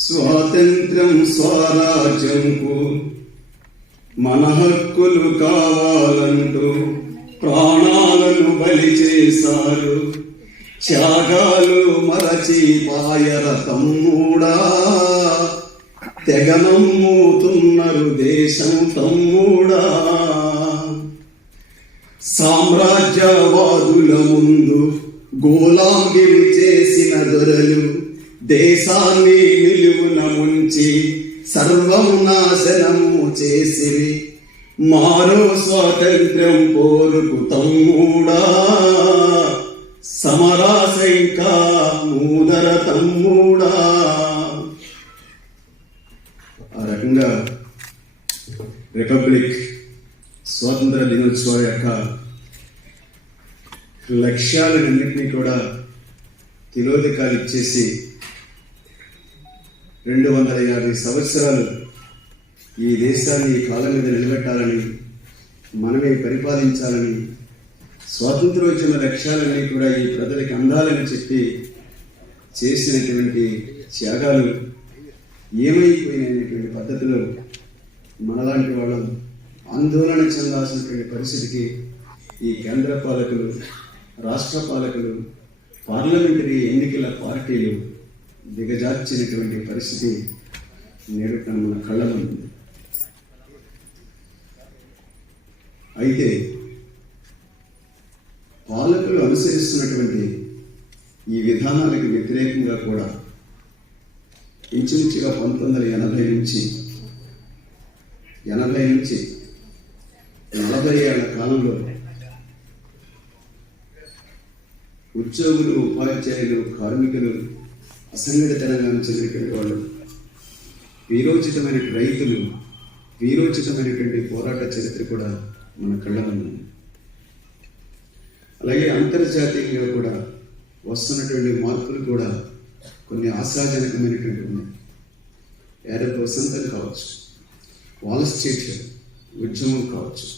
స్వాతంత్ర్యం స్వరాజ్యంకు మన హక్కులు కావాలంటూ ప్రాణాలను బలి చేశారు. త్యాగాలు మరచి పాయర తమ్ముడా, తెగనమ్ముతున్నారు దేశం తమ్ముడా. సామ్రాజ్యవాదుల ముందు గోలాంగిరి చేసిన దొరలు దేశాన్ని నిలువున ముంచి సర్వం నాశనము చేసిరి. మారో స్వాతంత్ర్యం కోరుకు తమ్ముడా, సమరాశంకా మూదర తమ్ముడా. ఆ రకంగా రిపబ్లిక్ స్వాతంత్ర దినోత్సవం యొక్క లక్ష్యాలన్నింటినీ కూడా తిలోదకాలు ఇచ్చేసి 250 సంవత్సరాలు ఈ దేశాన్ని ఈ కాలం మీద నిలబెట్టాలని, మనమే పరిపాలించాలని, స్వాతంత్రోద్యమ లక్ష్యాలన్నీ కూడా ఈ ప్రజలకు అందాలని చెప్పి చేసినటువంటి త్యాగాలు ఏమైపోయినటువంటి పద్ధతిలో మనలాంటి వాళ్ళం ఆందోళన చెందాల్సినటువంటి పరిస్థితికి ఈ కేంద్ర పాలకులు, రాష్ట్ర పాలకులు, పార్లమెంటరీ ఎన్నికల పార్టీలు దిగజార్చినటువంటి పరిస్థితి నేడు మన కళ్ళ ముందు. అయితే పాలకులు అనుసరిస్తున్నటువంటి ఈ విధానాలకు వ్యతిరేకంగా కూడా ఇంచుమించుగా 1980 నుంచి 40 ఏళ్ల కాలంలో ఉద్యోగులు, ఉపాధ్యాయులు, కార్మికులు, అసంఘటిత రంగానికి చెందినటువంటి వాళ్ళు, వీరోచితమైన రైతులు, వీరోచితమైనటువంటి పోరాట చరిత్ర కూడా మన కళ్ళ ముందు. అలాగే అంతర్జాతీయంగా కూడా వస్తున్నటువంటి మార్పులు కూడా కొన్ని ఆశాజనకమైనటువంటి ఉన్నాయి. ఏరో వసంతం కావచ్చు, వాల్ స్ట్రీట్ ఉద్యమం కావచ్చు,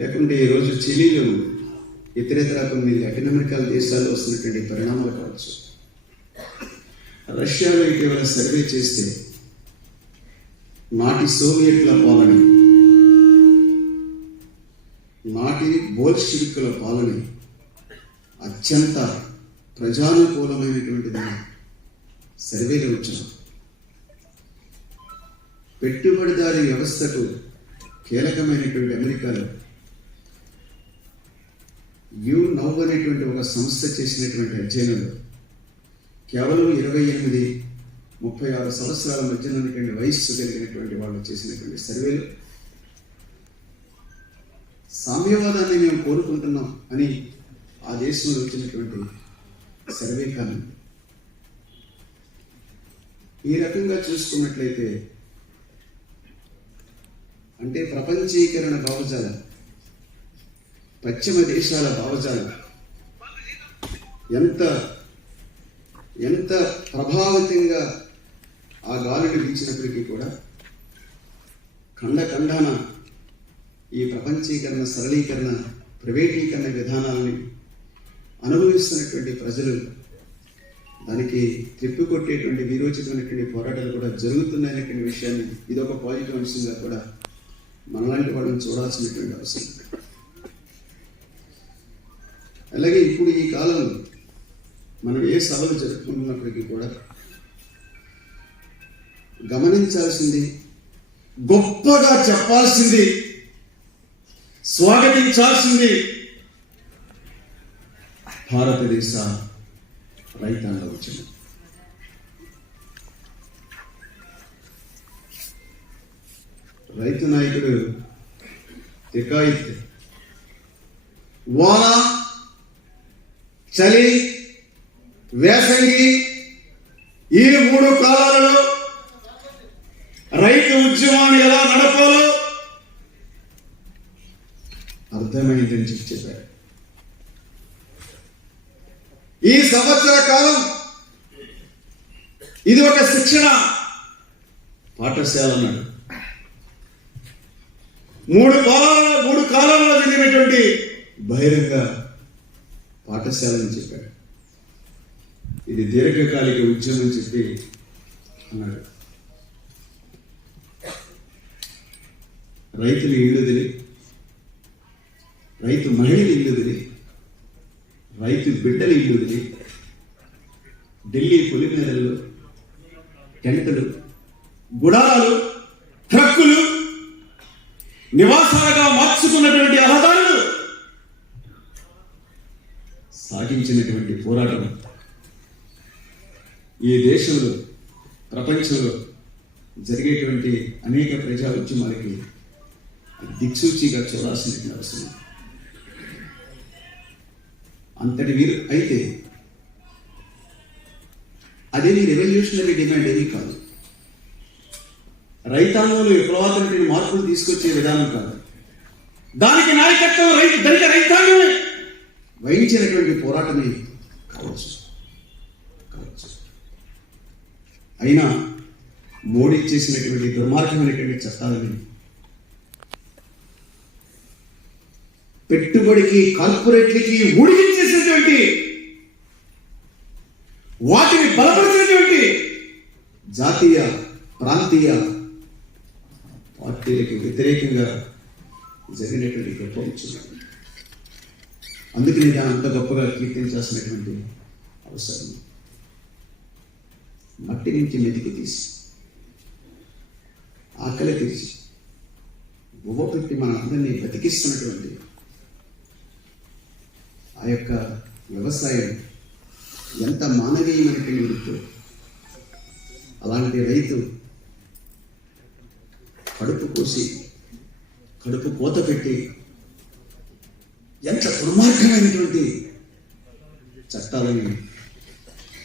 లేకుంటే ఈరోజు చిలీలో ఇతరేతర కొన్ని లాటిన్ అమెరికా దేశాల్లో వస్తున్నటువంటి పరిణామాలు కావచ్చు. రష్యాలో ఇటీవల సర్వే చేస్తే నాటి సోవియట్ల పాలన, నాటి బోల్షివిక్కుల పాలన అత్యంత ప్రజానుకూలమైనటువంటిది సర్వేలో వచ్చారు. పెట్టుబడిదారీ వ్యవస్థకు కీలకమైనటువంటి అమెరికాలో యూ నవ్ అనేటువంటి ఒక సంస్థ చేసినటువంటి అధ్యయనంలో కేవలం 28-36 సంవత్సరాల మధ్యలో ఉన్నటువంటి వయస్సు కలిగినటువంటి వాళ్ళు చేసినటువంటి సర్వేలో సామ్యవాదాన్ని మేము కోరుకుంటున్నాం అని ఆ దేశంలో వచ్చినటువంటి సర్వే కాలం. ఈ రకంగా చూసుకున్నట్లయితే అంటే ప్రపంచీకరణ భావజాలం, పశ్చిమ దేశాల భావజాలం ఎంత ప్రభావితంగా ఆ గాలిని వీచినప్పటికీ కూడా ఖండాన ఈ ప్రపంచీకరణ, సరళీకరణ, ప్రైవేటీకరణ విధానాలని అనుభవిస్తున్నటువంటి ప్రజలు దానికి తిప్పికొట్టేటువంటి వీరోచితమైనటువంటి పోరాటాలు కూడా జరుగుతున్నాయనేటువంటి విషయాన్ని ఇదొక పాజిటివ్ అంశంగా కూడా మనలాంటి వాళ్ళని చూడాల్సినటువంటి అవసరం. అలాగే ఇప్పుడు ఈ కాలంలో మనం ఏ సభలు జరుపుకుంటున్నప్పటికీ కూడా గమనించాల్సింది, గొప్పగా చెప్పాల్సింది, స్వాగతించాల్సింది భారతదేశ రైతాంగ ఉద్యమం. రైతు నాయకుడు తికాయిత్ వాన, చలి, వేసంగి ఈ 3 కాలాలలో రైతు ఉద్యమాన్ని ఎలా నడపాలో అర్థమైందని చెప్పారు. ఈ సంవత్సర కాలం ఇది ఒక శిక్షణ పాఠశాల అన్నాడు. 3 కాలంలో జరిగినటువంటి బహిరంగ పాఠశాలని చెప్పాడు. ఇది దీర్ఘకాలిక ఉద్యమం అని చెప్పి అన్నాడు. రైతులు ఇల్లుదిలి, రైతు మహిళలు ఇల్లుదిలి, రైతు బిడ్డలు ఇల్లుదిలి, ఢిల్లీ పొలిమేరల్లో టెంటులు, గుడారాలు, ట్రక్కులు నివాసాలుగా మార్చుకున్నటువంటి రహదారులు సాగించినటువంటి పోరాటం ఈ దేశంలో, ప్రపంచంలో జరిగేటువంటి అనేక ప్రజా ఉద్యమాలకి దిక్సూచిగా చూడాల్సిన అవసరం. అంతటి వీరు అయితే అదేమి రెవల్యూషనరీ డిమాండ్ ఏమీ కాదు, రైతాంగంలో విప్లవాత్మక మార్పులు తీసుకొచ్చే విధానం కాదు. దానికి నాయకత్వం దళిత రైతాంగమే వహించినటువంటి పోరాటమే కావచ్చు. అయినా మోడీ చేసినటువంటి దుర్మార్గమైనటువంటి చట్టాలని, పెట్టుబడికి కార్పొరేట్లకి ఊడిగించేసినటువంటి, వాటిని బలపరిచినటువంటి జాతీయ ప్రాంతీయ పార్టీలకు వ్యతిరేకంగా జరిగినటువంటి గొప్ప ఉద్యమం. అందుకని దాన్ని అంత గొప్పగా కీర్తించాల్సినటువంటి అవసరం. మట్టి నుంచి మెతికి తీసి, ఆకలి తీసి, బువ్వ పెట్టి మన అందరినీ బతికిస్తున్నటువంటి ఆ యొక్క వ్యవసాయం ఎంత మానవీయమైనటువంటి వృత్తి. అలాంటి రైతు కడుపు కోసి, కడుపు కోత పెట్టి ఎంత దుర్మార్గమైనటువంటి చట్టాలని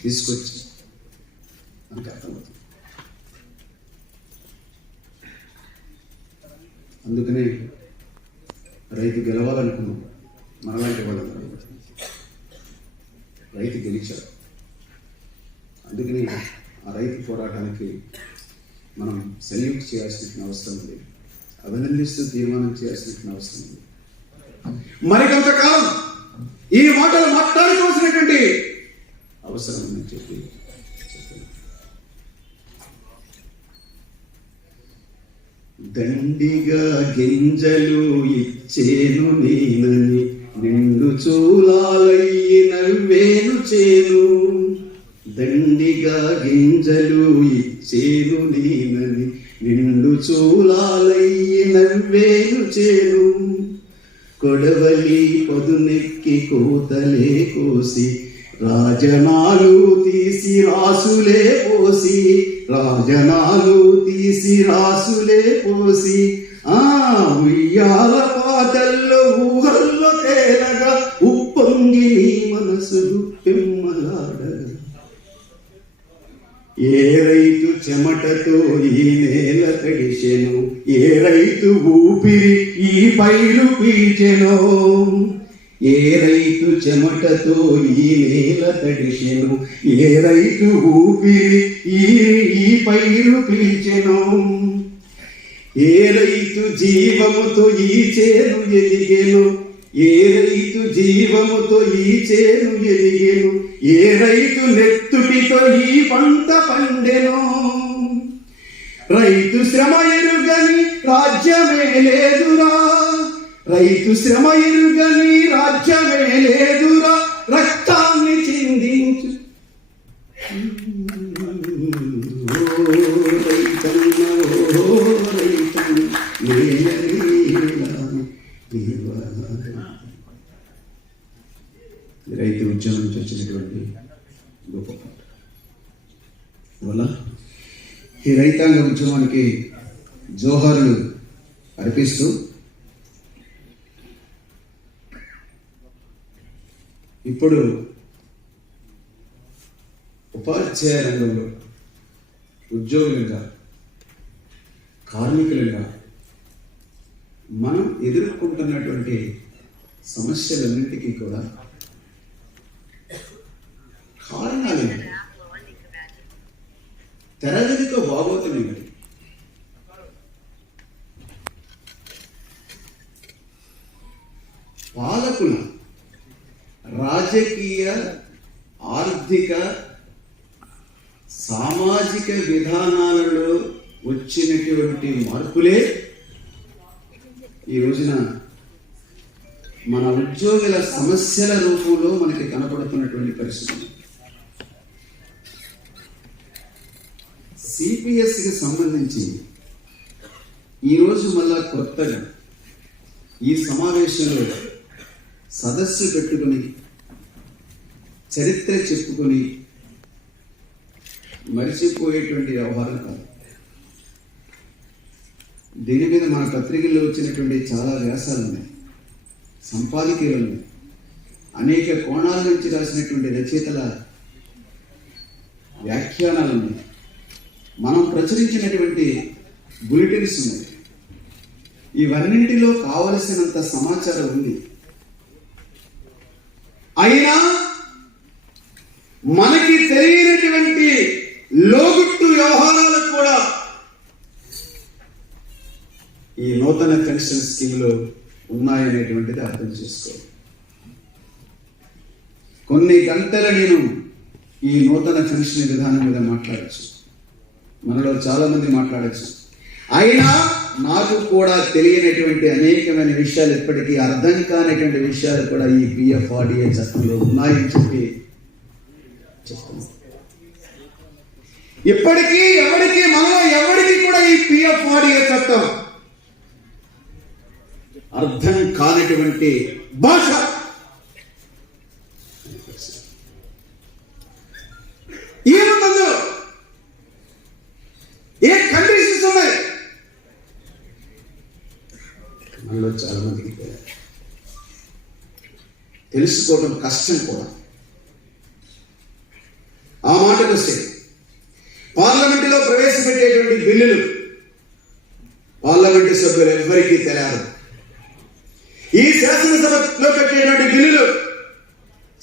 తీసుకొచ్చి మనకు అర్థమవుతుంది. అందుకనే రైతు గెలవాలనుకున్నాం. మనలాంటి వాళ్ళు రైతు గెలిచారు. అందుకని ఆ రైతు పోరాటానికి మనం సల్యూట్ చేయాల్సిన అవసరం ఉంది, అభినందిస్తూ తీర్మానం చేయాల్సిన అవసరం ఉంది. మరి కొంతకాలం ఈ మాటలు మాట్లాడుకోవాల్సినటువంటి అవసరం ఉందని చెప్పి చెప్పాను. దండిగా గింజలు ఇచ్చేను నేనని, నిండు చూలాలయ్యి నవ్వేను చేను. దండిగా గింజలు ఇచ్చేను నేనని, నిండు చూలాలయ్యి నవ్వేను చేను. కొడవలి పదునెక్కి కోతలే కోసి, రాజనాలు తీసి రాసులే పోసి, రాజనాలు తీసి రాసులే పోసి, ఉయ్యాల పాటల్లో ఊహల్లో తేలగా, ఉప్పొంగి నీ మనసులు పెమ్మలాడగా. ఏ రైతు చెమటతో ఈ నేల తడిచెను, ఏ రైతు ఊపిరి ఈ పైరు పీల్చెనో. ఏ రైతు చెమటతో ఈ నేల తడిచెను, ఏ రైతు ఊపిరి ఈ పైరు పీల్చెనో. ఏ రైతు జీవముతో ఈ చేను ఎదిగెను, ఏ రైతు జీవముతో ఈ చేను ఎదిగెను. ఏ రైతు నెత్తుటితో ఈ పంట పండెను. రైతు శ్రమ ఎరుగని రాజ్యమే లేదురా, రైతు శ్రమ ఎరుగని రాజ్యమే లేదురా. రక్తాన్ని చిందించు రైతు ఉద్యమం నుంచి వచ్చినటువంటి గొప్ప పాట వల్ల ఈ రైతాంగ ఉద్యమానికి జోహార్లు అర్పిస్తూ ఇప్పుడు ఉపాధ్యాయ రంగంలో ఉద్యోగులుగా, కార్మికులుగా మనం ఎదుర్కొంటున్నటువంటి సమస్యలన్నింటికీ కూడా కారణాలు ఏమిటి, తెరవెనుక భాగవతం ఏమిటి? పాలకుల రాజకీయ, ఆర్థిక, సామాజిక విధానాలలో వచ్చినటువంటి మార్పులే ఈ రోజున మన ఉద్యోగుల సమస్యల రూపంలో మనకి కనపడుతున్నటువంటి పరిస్థితి. సిపిఎస్కి సంబంధించి ఈరోజు మళ్ళా కొత్తగా ఈ సమావేశంలో సదస్సు పెట్టుకుని చరిత్ర చెప్పుకొని మరిచిపోయేటువంటి వ్యవహారం కాదు. దీని మీద మన పత్రికల్లో వచ్చినటువంటి చాలా వ్యాసాలు ఉన్నాయి, సంపాదకీయాలు ఉన్నాయి, అనేక కోణాల నుంచి రాసినటువంటి రచయితల వ్యాఖ్యానాలు ఉన్నాయి, మనం ప్రచురించినటువంటి బులెటిన్స్ ఉన్నాయి. ఇవన్నింటిలో కావలసినంత సమాచారం ఉంది. అయినా మనకి తెలియనటువంటి లోగుట్టు వ్యవహారాలు కూడా ఈ నూతన పెన్షన్ స్కీమ్లో ఉన్నాయనేటువంటిది అర్థం చేసుకోవాలి. కొన్ని గంటలు నేను ఈ నూతన పెన్షన్ విధానం మీద మాట్లాడచ్చు, మనలో చాలా మంది మాట్లాడచ్చు. అయినా నాకు కూడా తెలియనటువంటి అనేకమైన విషయాలు, ఇప్పటికీ అర్థం కానిటువంటి విషయాలు కూడా ఈ పిఎఫ్ఆర్డిఏ చట్టంలో ఉన్నాయని చెప్పి చెప్తున్నాను. ఇప్పటికీ మనలో ఎవరికి కూడా ఈ పిఎఫ్ఆర్డిఏ చట్టం అర్థం కానటువంటి భాష. ఏముందో, ఏ కండిషన్స్ ఉన్నాయి, మనలో చాలా మందికి తెలుసుకోవడం కష్టం కూడా. ఆ మాటకు వస్తే పార్లమెంటులో ప్రవేశపెట్టేటువంటి బిల్లులు పార్లమెంటు సభ్యులు ఎవ్వరికీ తెలియదు. ఈ శాసనసభలో పెట్టేటువంటి బిల్లులు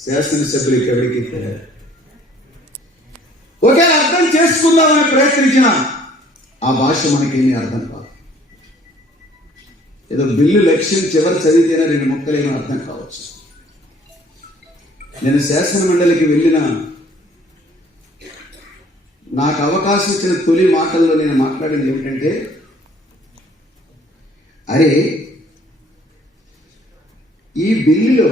శాసనసభ్యులకు ఎవరికీ తెలియదు. ఒకే అర్థం చేసుకుందామని ప్రయత్నించిన ఆ భాష మనకేమీ అర్థం కాదు. ఏదో బిల్లు లక్ష్యం చివరి చదివితేనే 2 ముక్కలేమో అర్థం కావచ్చు. నేను శాసన మండలికి వెళ్ళిన నాకు అవకాశం ఇచ్చిన తొలి మాటల్లో నేను మాట్లాడింది ఏమిటంటే, అరే ఈ బిల్లులో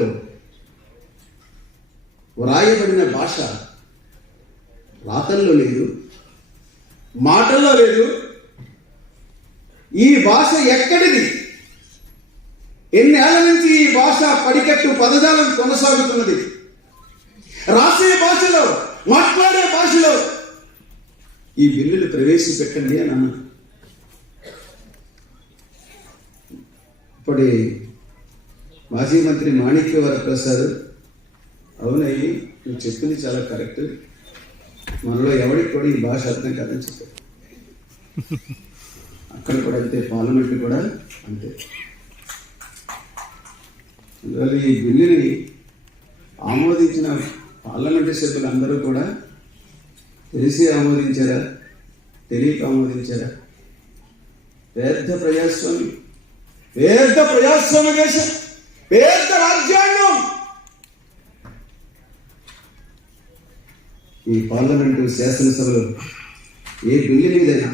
వ్రాయబడిన భాష రాతల్లో లేదు, మాటల్లో లేదు. ఈ భాష ఎక్కడిది? ఎన్నేళ్ల నుంచి ఈ భాష పడికట్టు పదజాలం కొనసాగుతున్నది? రాసే భాషలో, మాట్లాడే భాషలో ఈ బిల్లులు ప్రవేశపెట్టండి అని అన్నా. ఇప్పటి మాజీ మంత్రి మాణిక్య వరప్రసాద్, అవునయ్యి నువ్వు చెప్పింది చాలా కరెక్ట్, మనలో ఎవరికి కూడా ఈ భాష అర్థం కాదని చెప్పారు. అక్కడ కూడా అంతే, పార్లమెంట్ కూడా అంతే. అందువల్ల ఈ బిల్లుని ఆమోదించిన పార్లమెంటు సభ్యులు అందరూ కూడా తెలిసి ఆమోదించారా, తెలియక ఆమోదించారా? పెద్ద ప్రజాస్వామ్యం, పెద్ద ప్రజాస్వామ్య దేశం, పెద్ద రాజ్యాంగం. ఈ పార్లమెంటు శాసనసభలో ఏ బిల్లు మీదైనా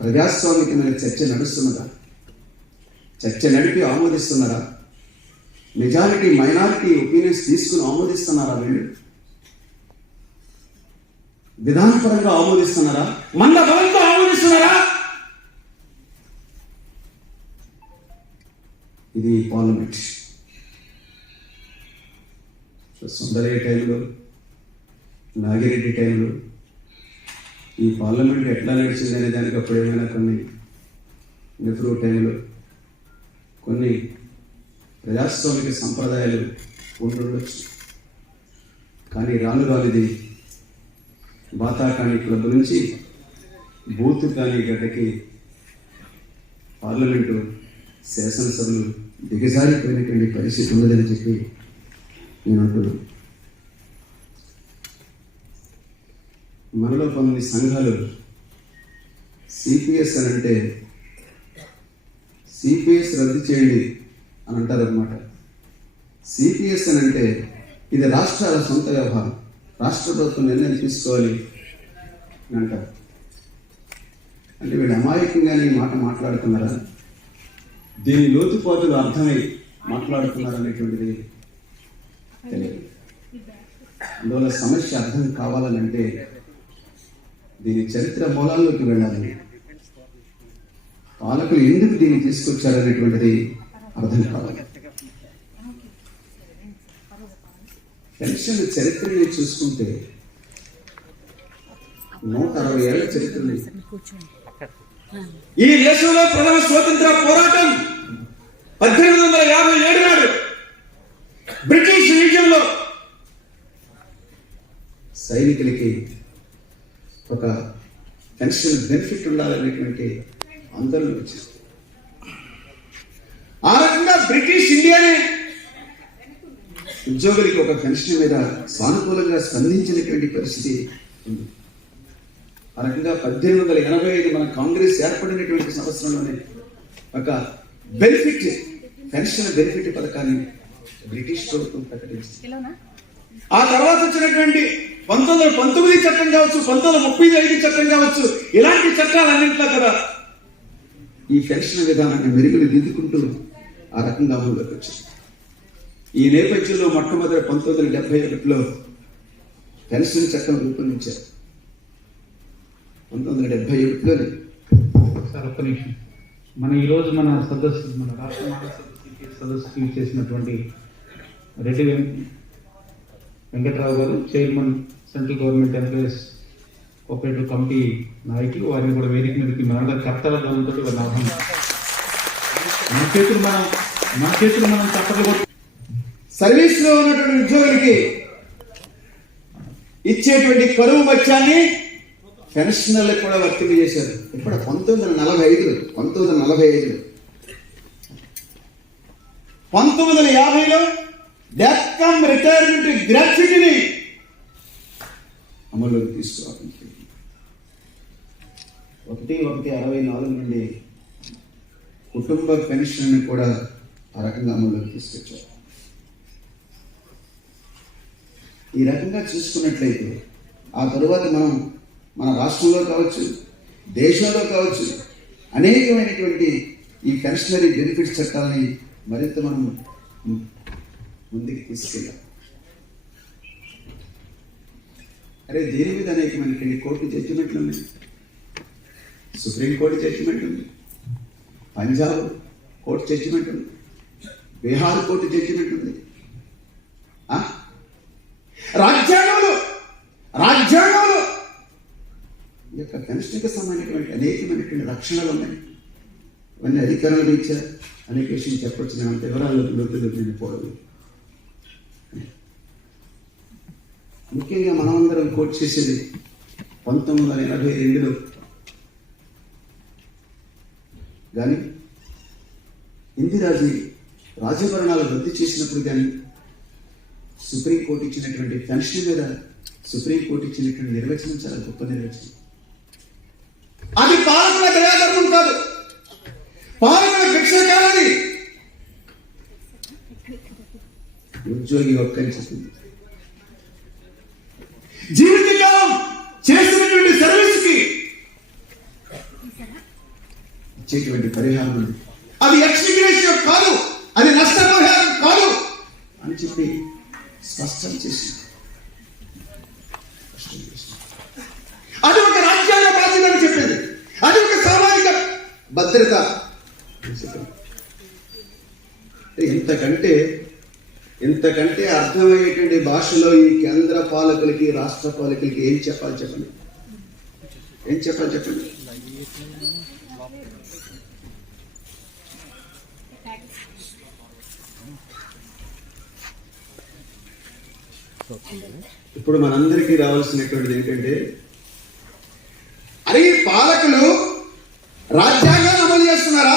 ప్రజాస్వామికమైన చర్చ నడుస్తున్నదా? చర్చ నడిపి ఆమోదిస్తున్నారా? మెజారిటీ మైనారిటీ ఒపీనియన్స్ తీసుకుని ఆమోదిస్తున్నారా? వీళ్ళు విధానపరంగా ఆమోదిస్తున్నారా? మంద బలంతో ఆమోదిస్తున్నారా? ఇది పార్లమెంట్. సుందరయ్య టైంలో, నాగిరెడ్డి టైంలో ఈ పార్లమెంట్ ఎట్లా నడిచింది అనే దానికి అప్పుడు ఏమైనా కొన్ని, నెహ్రూ టైంలో కొన్ని ప్రజాస్వామిక సంప్రదాయాలు ఉండొచ్చు. కానీ రాను రానిది బాతాకాని క్లబ్ నుంచి బూత్ కాని గడ్డకి పార్లమెంటు శాసనసభలు దిగజారిపోయినటువంటి పరిస్థితి ఉన్నదని చెప్పి నేను అంటున్నాను. మనలో కొన్ని సంఘాలు సిపిఎస్ అని అంటే సిపిఎస్ రద్దు చేయండి అని అంటారు అన్నమాట. సిపిఎస్ అని అంటే ఇది రాష్ట్రాల సొంత వ్యవహారం, రాష్ట్ర ప్రభుత్వం నిర్ణయం తీసుకోవాలి అని అంటారు. అంటే వీళ్ళు అమాయకంగానే ఈ మాట మాట్లాడుతున్నారా, దీని లోతుపాతులు అర్థమై మాట్లాడుతున్నారు అనేటువంటిది తెలియదు. అందువల్ల సమస్య అర్థం కావాలనంటే దీని చరిత్ర మూలాల్లోకి వెళ్ళాలి. పాలకులు ఎందుకు దీన్ని తీసుకొచ్చారనేటువంటిది అర్థం కావాలి. పెన్షన్ చరిత్రని చూసుకుంటే 160 ఏళ్ల చరిత్ర. ఈ దేశంలో ప్రథమ స్వాతంత్ర పోరాటం 1857 నాడు బ్రిటిష్ విజయంలో సైనికులకి ఒక పెన్షన్ బెనిఫిట్ ఉండాలనేటువంటి ఆందోళన వచ్చింది. ఆ రకంగా బ్రిటిష్ ఇండియానే ఉద్యోగులకి ఒక పెన్షన్ మీద సానుకూలంగా స్పందించినటువంటి పరిస్థితి ఉంది. ఆ రకంగా 1885 మన కాంగ్రెస్ ఏర్పడినటువంటి సంవత్సరంలోనే ఒక బెనిఫిట్ పెన్షన్ బెనిఫిట్ పథకాన్ని బ్రిటిష్ ప్రభుత్వం ప్రకటించింది. ఆ తర్వాత వచ్చినటువంటి 1919 చట్టం కావచ్చు, 1935 చట్టం కావచ్చు, ఇలాంటి చట్టాలన్నింటిలో కూడా ఈ పెన్షన్ విధానాన్ని మెరుగులు దిద్దుకుంటూ ఆ రకంగా అమలులోకి వచ్చింది. ఈ నేపథ్యంలో మొట్టమొదటి 1971లో పెన్షన్ చట్టం రూపొందించారు. 1971లోనే. సార్ ఒక్క నిమిషం, ఈరోజు మన రాష్ట్ర సదస్సుకి చేసినటువంటి రెడ్డి వెంకట్రావు గారు, chairman central government employees cooperative committee నాయకులు, వారిని కూడా వేదిక మీదకి మనందరి కర్తవ్య గౌరవంతో వారిని ఆహ్వానిస్తాం. మన చేతులు మనం తప్పదు. సర్వీస్ లో ఉన్నటువంటి ఉద్యోగులకి ఇచ్చేటువంటి కరువు బత్యాన్ని పెన్షనర్లకు కూడా వర్తింపజేశారు. ఇప్పుడు 1945లో 1950లో డెత్ కమ్ రిటైర్మెంట్ గ్రాట్యుటీని అమల్లోకి తీసుకురావాలి. 1/1/64 నుండి కుటుంబ పెన్షన్ కూడా ఆ రకంగా అమల్లోకి తీసుకొచ్చారు. ఈ రకంగా చూసుకున్నట్లయితే ఆ తరువాత మనం మన రాష్ట్రంలో కావచ్చు, దేశంలో కావచ్చు, అనేకమైనటువంటి ఈ పెన్షనరీ బెనిఫిట్స్ చట్టాలని మరింత మనం ముందుకు తీసుకెళ్ళాం. అరే దేని మీద అనేకమైనటువంటి కోర్టు జడ్జిమెంట్లు ఉన్నాయి, సుప్రీంకోర్టు జడ్జిమెంట్ ఉంది, పంజాబ్ కోర్టు జడ్జిమెంట్ ఉంది, బీహార్ కోర్టు జడ్జిమెంట్ ఉంది. రాజ్యాంగంలో ఈ యొక్క పెన్షన్కి సంబంధించినటువంటి అనేకమైనటువంటి రక్షణలు ఉన్నాయి. ఇవన్నీ అధికారులు ఇచ్చారు. అనేక విషయం చెప్పొచ్చు, నేను అంత వివరాల్లోకి నేను పోవడం. ముఖ్యంగా మనమందరం కోర్టు చేసేది 1982లో కానీ ఇందిరాజీ రాజభరణాలు రద్దు చేసినప్పుడు కానీ సుప్రీంకోర్టు ఇచ్చినటువంటి పెన్షన్ మీద సుప్రీంకోర్టు ఇచ్చినటువంటి నిర్వచనం చాలా గొప్ప నిర్వచనం. అది పాలకుల దయాధర్మం కాదు, పాలకుల భిక్ష కాదని ఉద్యోగి ఒక్కని చెప్పింది. జీవితకాలం చేసినటువంటి సర్వీస్కి ఇచ్చేటువంటి పరిహారం ఉంది. అది ఎక్స్గ్రేషియో కాదు, అది నష్టపరిహారం కాదు అని చెప్పి స్పష్టం చేసింది. అది ఒక రాజ్యాంగ బాధ్యత అని చెప్పింది. అది ఒక సామాజిక భద్రత. ఇంతకంటే అర్థమయ్యేటువంటి భాషలో ఈ కేంద్ర పాలకులకి రాష్ట్ర పాలకులకి ఏం చెప్పాలి చెప్పండి? ఇప్పుడు మనందరికీ రావాల్సినటువంటిది ఏంటంటే, అరే పాలకులు రాజ్యాంగాన్ని అమలు చేస్తున్నారా?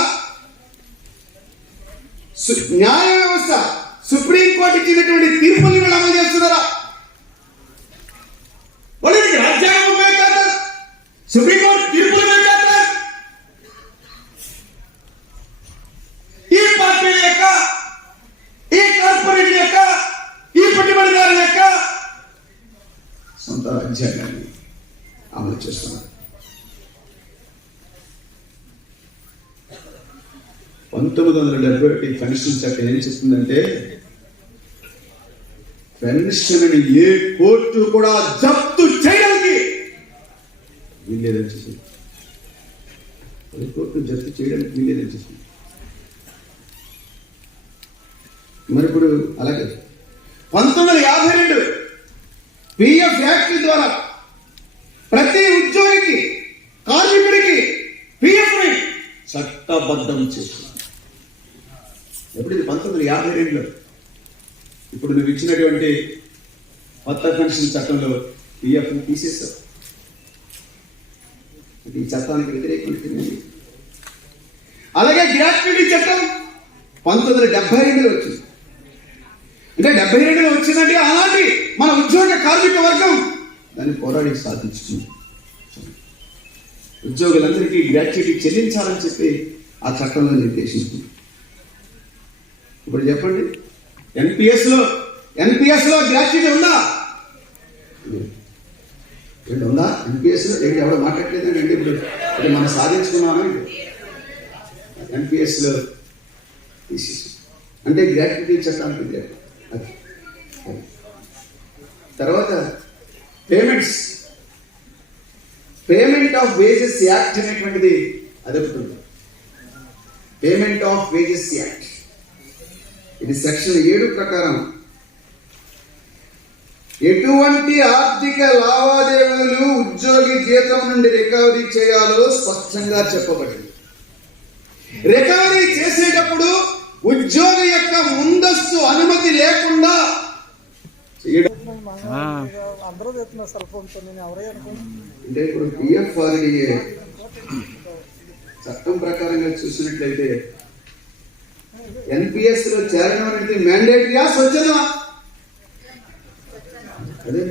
న్యాయ వ్యవస్థ సుప్రీంకోర్టు ఇచ్చినటువంటి తీర్పులను అమలు చేస్తున్నారా? వాళ్ళకి రాజ్యాంగం ఉపయోగపడతారు, సుప్రీంకోర్టు తీర్పులు ఉపయోగపడతారు. ఈ పార్టీ యొక్క, ఈ కార్పొరేట్ యొక్క, ఈ పెట్టుబడిదారుల రాజ్యాంగాన్ని అమలు చేస్తున్నారు. 1971 పెన్షన్ చట్టం ఏం చెప్తుందంటే, పెన్షన్ ఏ కోర్టు కూడా జప్తు చేయడానికి వీల్లేదని చెప్పింది. కోర్టు జప్తు చేయడానికి వీల్లేదని చెప్పింది. మరి ఇప్పుడు అలాగే 1952 పిఎఫ్ యాక్ట్ ద్వారా ప్రతి ఉద్యోగికి, కార్మికుడికి పిఎఫ్ ని చట్టబద్ధం చేస్తుంది. ఎప్పుడు? 1952లో. ఇప్పుడు నువ్వు ఇచ్చినటువంటి కొత్త పెన్షన్ చట్టంలో పిఎఫ్ తీసేస్తారు. ఈ చట్టానికి వ్యతిరేకం. అలాగే గ్రాట్యుటీ చట్టం 1972లో వచ్చింది. అంటే 72లో వచ్చిందంటే ఆనాటి మన ఉద్యోగ కార్మిక వర్గం దాన్ని పోరాడి సాధించుకుంది. ఉద్యోగులందరికీ గ్రాట్యుటీ చెల్లించాలని చెప్పి ఆ చట్టంలో నిర్దేశించింది. ఇప్పుడు చెప్పండి, ఎన్పిఎస్ లో గ్రాట్యుటీ ఉందా? ఉందా? ఎన్పిఎస్ లో ఎవడో మాట్లాడలేదండి. ఇప్పుడు మనం సాధించుకున్నామని ఎన్పిఎస్ లో తీసేసి, అంటే గ్రాట్యుటీ చట్టానికి. తర్వాత పేమెంట్ ఆఫ్ వేజెస్ యాక్ట్ అనేటువంటిది అదొకటి. పేమెంట్ ఆఫ్ వేజెస్ యాక్ట్, ఇది సెక్షన్ 7 ప్రకారం ఎటువంటి ఆర్థిక లావాదేవీలు ఉద్యోగి జీతం నుండి రికవరీ చేయాలో స్పష్టంగా చెప్పబడింది. రికవరీ చేసేటప్పుడు ఉద్యోగి యొక్క ముందస్తు అనుమతి లేకుండా చేయడం. అంటే ఇప్పుడు పిఎఫ్ఆర్డీఏ చట్టం ప్రకారంగా చూసినట్లయితే ఎన్పిఎస్ లో చేరడం అనేది మ్యాండేటరీయా, స్వచ్ఛందమా? అదే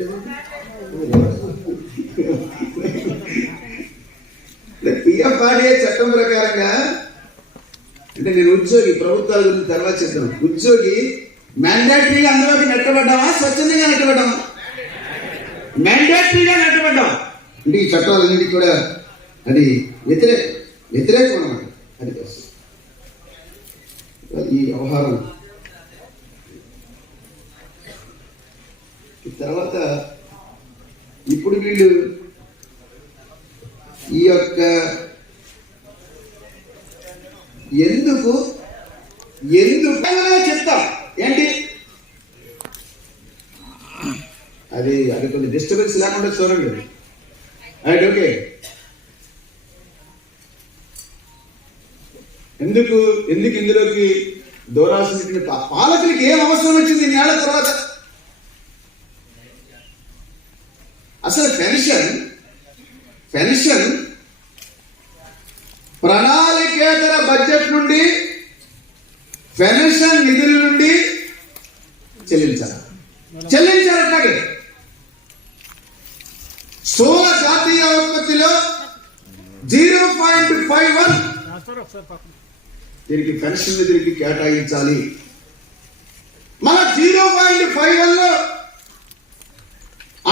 పిఎఫ్ఆర్డీఏ చట్టం ప్రకారంగా, అంటే నేను ఉద్యోగి, ప్రభుత్వాల గురించి తర్వాత చెప్తాను. ఉద్యోగి మ్యాండేటరీగా అందులోకి నెట్టబడ్డామా, స్వచ్ఛందంగా నెట్టబడ్డామా? మ్యాండేటరీగా నెట్టబడ్డాం. అంటే ఈ చట్టాలన్నింటికి కూడా అది వ్యతిరేకం అన్నమాట. అది ఈ వ్యవహారం. తర్వాత ఇప్పుడు వీళ్ళు ఈ యొక్క ఎందుకు చెప్తాం ఏంటి, అది కొంచెం డిస్టర్బెన్స్ లేకుండా చూడండి. Right, okay. ఎందుకు ఇందులోకి దూరాల్సిన పాలకులకి ఏం అవసరం వచ్చింది ఇన్నేళ్ల తర్వాత? అసలు పెన్షన్ ప్రణాళికేతర బడ్జెట్ నుండి, పెన్షన్ నిధుల నుండి చెల్లించాలి. స్థూల జాతీయ ఉత్పత్తిలో 0.51 దీనికి పెన్షన్ నిధులకి కేటాయించాలి. మన 0.51 లో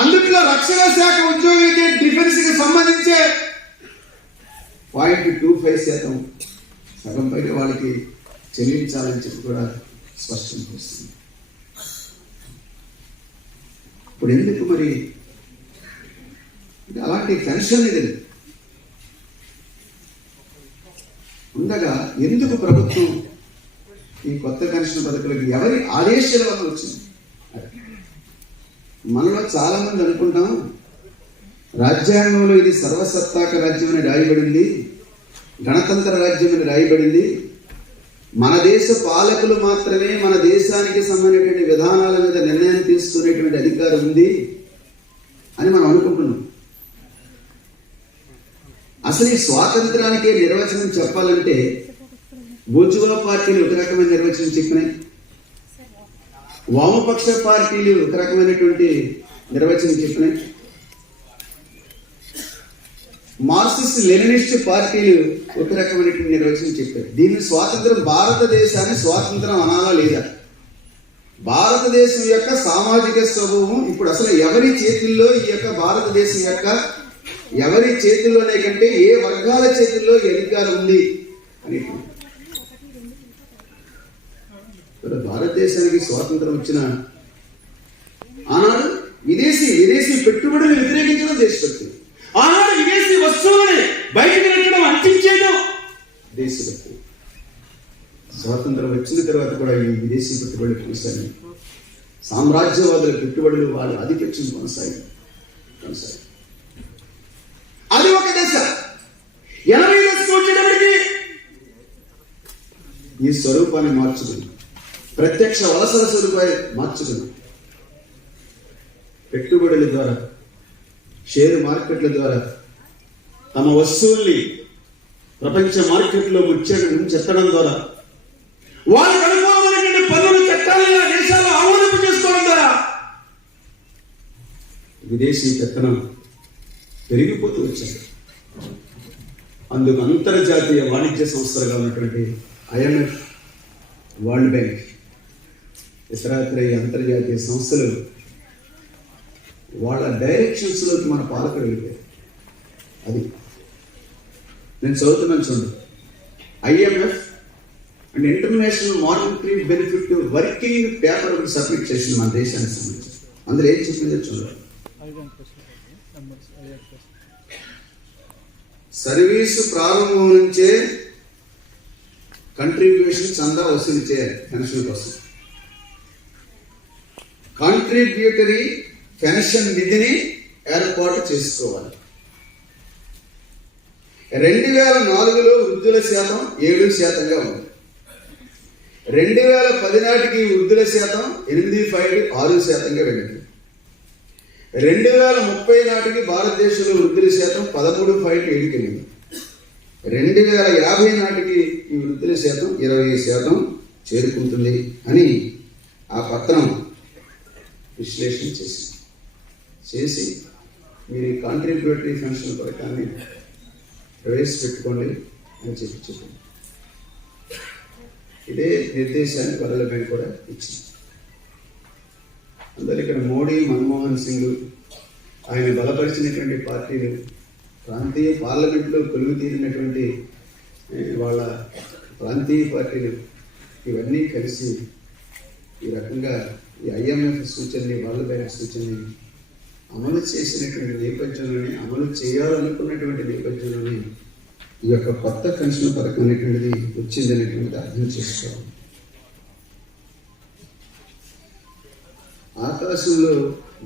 అందుట్లో రక్షణ శాఖ ఉద్యోగులకి, డిఫెన్స్ కి సంబంధించే 0.25% సగం పైన వాళ్ళకి చెల్లించాలని చెప్పి కూడా స్పష్టం చేస్తుంది. ఇప్పుడు ఎందుకు మరి అలాంటి పెన్షన్ నిధులు ఉండగా ఎందుకు ప్రభుత్వం ఈ కొత్త పెన్షన్ పథకాలకు ఎవరి ఆదేశాల వల్ల వచ్చింది? మనలో చాలా మంది అనుకుంటాం రాజ్యాంగంలో ఇది సర్వసత్తాక రాజ్యం అని రాయబడింది, గణతంత్ర రాజ్యం అని రాయబడింది, మన దేశ పాలకులు మాత్రమే మన దేశానికి సంబంధించినటువంటి విధానాల మీద నిర్ణయం తీసుకునేటువంటి అధికారం ఉంది అని మనం అనుకుంటున్నాం. అసలు ఈ స్వాతంత్రానికే నిర్వచనం చెప్పాలంటే బూర్జువా పార్టీలు ఒక రకమైన నిర్వచనం చెప్పినాయి, వామపక్ష పార్టీలు ఒక రకమైనటువంటి నిర్వచనం చెప్పినాయి, మార్క్సిస్ట్ లెనినిస్ట్ పార్టీలు ఒక రకమైనటువంటి నిర్వచనం చెప్పారు. దీన్ని స్వాతంత్రం, భారతదేశాన్ని స్వాతంత్రం అనాలా లేదా? భారతదేశం యొక్క సామాజిక స్వభావం ఇప్పుడు అసలు ఎవరి చేతుల్లో ఈ యొక్క భారతదేశం యొక్క ఎవరి చేతుల్లోనే కంటే ఏ వర్గాల చేతుల్లో ఈ అధికారం ఉంది అని. భారతదేశానికి స్వాతంత్రం వచ్చిన ఆనాడు విదేశీ పెట్టుబడులు వ్యతిరేకించడం దేశభక్తి, ఆనాడు విదేశీ వస్తువులని బయటకు పెట్టడం అంటించేయడం దేశభక్తి. స్వాతంత్రం వచ్చిన తర్వాత కూడా ఈ విదేశీ పెట్టుబడులు కొనసాగి సామ్రాజ్యవాదుల పెట్టుబడులు వాళ్ళ ఆధిపత్యం కొనసాగి అది ఒక దశ. 80 దశకు వచ్చేటప్పటికి ఈ స్వరూపాన్ని మార్చుకుని ప్రత్యక్ష వలసల స్వరూపాన్ని మార్చుకుని పెట్టుబడుల ద్వారా షేర్ మార్కెట్ల ద్వారా తమ వస్తువుల్ని ప్రపంచ మార్కెట్లో చెత్తడం ద్వారా వాళ్ళకు అనుకూలమైనటువంటి పన్నుల చట్టాలను ఆ దేశాల్లో ఆమోదింపు చేసుకోవడం ద్వారా విదేశీ పెత్తనం పెరిగిపోతూ వచ్చారు. అందుకు అంతర్జాతీయ వాణిజ్య సంస్థలుగా ఉన్నటువంటి IMF, వరల్డ్ బ్యాంక్, ఇతరత్ర అంతర్జాతీయ సంస్థలు వాళ్ళ డైరెక్షన్స్లోకి మన పాలకులు వెళ్ళిపోయారు. అది నేను చదువుతున్నాను చూడండి. IMF and international monetary benefit working paper ఒకటి సబ్మిట్ చేసింది మన దేశానికి సంబంధించి. అందులో ఏం చెప్పిందో చూడండి. సర్వీసు ప్రారంభం నుంచే కంట్రిబ్యూషన్ చందా వసూలు చేయాలి పెన్షన్ కోసం. కాంట్రిబ్యూటరీ పెన్షన్ నిధిని ఏర్పాటు చేసుకోవాలి. 2004లో వృద్ధుల శాతం 7% ఉంది. 2010 నాటికి వృద్ధుల శాతం 8.6% వెళ్ళింది. 2030 నాటికి భారతదేశంలో వృద్ధుల శాతం 13.7కి వెళ్ళింది. 2050 నాటికి ఈ వృద్ధుల శాతం 20% చేరుకుంటుంది అని ఆ పత్రం విశ్లేషణ చేసి మీరు కాంట్రిబ్యూటరీ పెన్షన్ పథకాన్ని ప్రవేశపెట్టుకోండి అని చెప్పింది. ఇదే నిర్దేశాన్ని వరల్డ్ బ్యాంక్ కూడా ఇచ్చింది. అందులో ఇక్కడ మోడీ, మన్మోహన్ సింగ్, ఆయన బలపరిచినటువంటి పార్టీలు, ప్రాంతీయ పార్లమెంట్లో కొలువు తీరినటువంటి వాళ్ళ ప్రాంతీయ పార్టీలు ఇవన్నీ కలిసి ఈ రకంగా ఈ IMF సూచనని, వరల్డ్ బ్యాంక్ సూచనని అమలు చేసినటువంటి నేపథ్యంలోనే, అమలు చేయాలనుకున్నటువంటి నేపథ్యంలోనే ఈ యొక్క కొత్త పెన్షన్ పథకం అనేటువంటిది వచ్చింది అనేటువంటిది అర్థం చేసుకోవాలి. ఆకాశంలో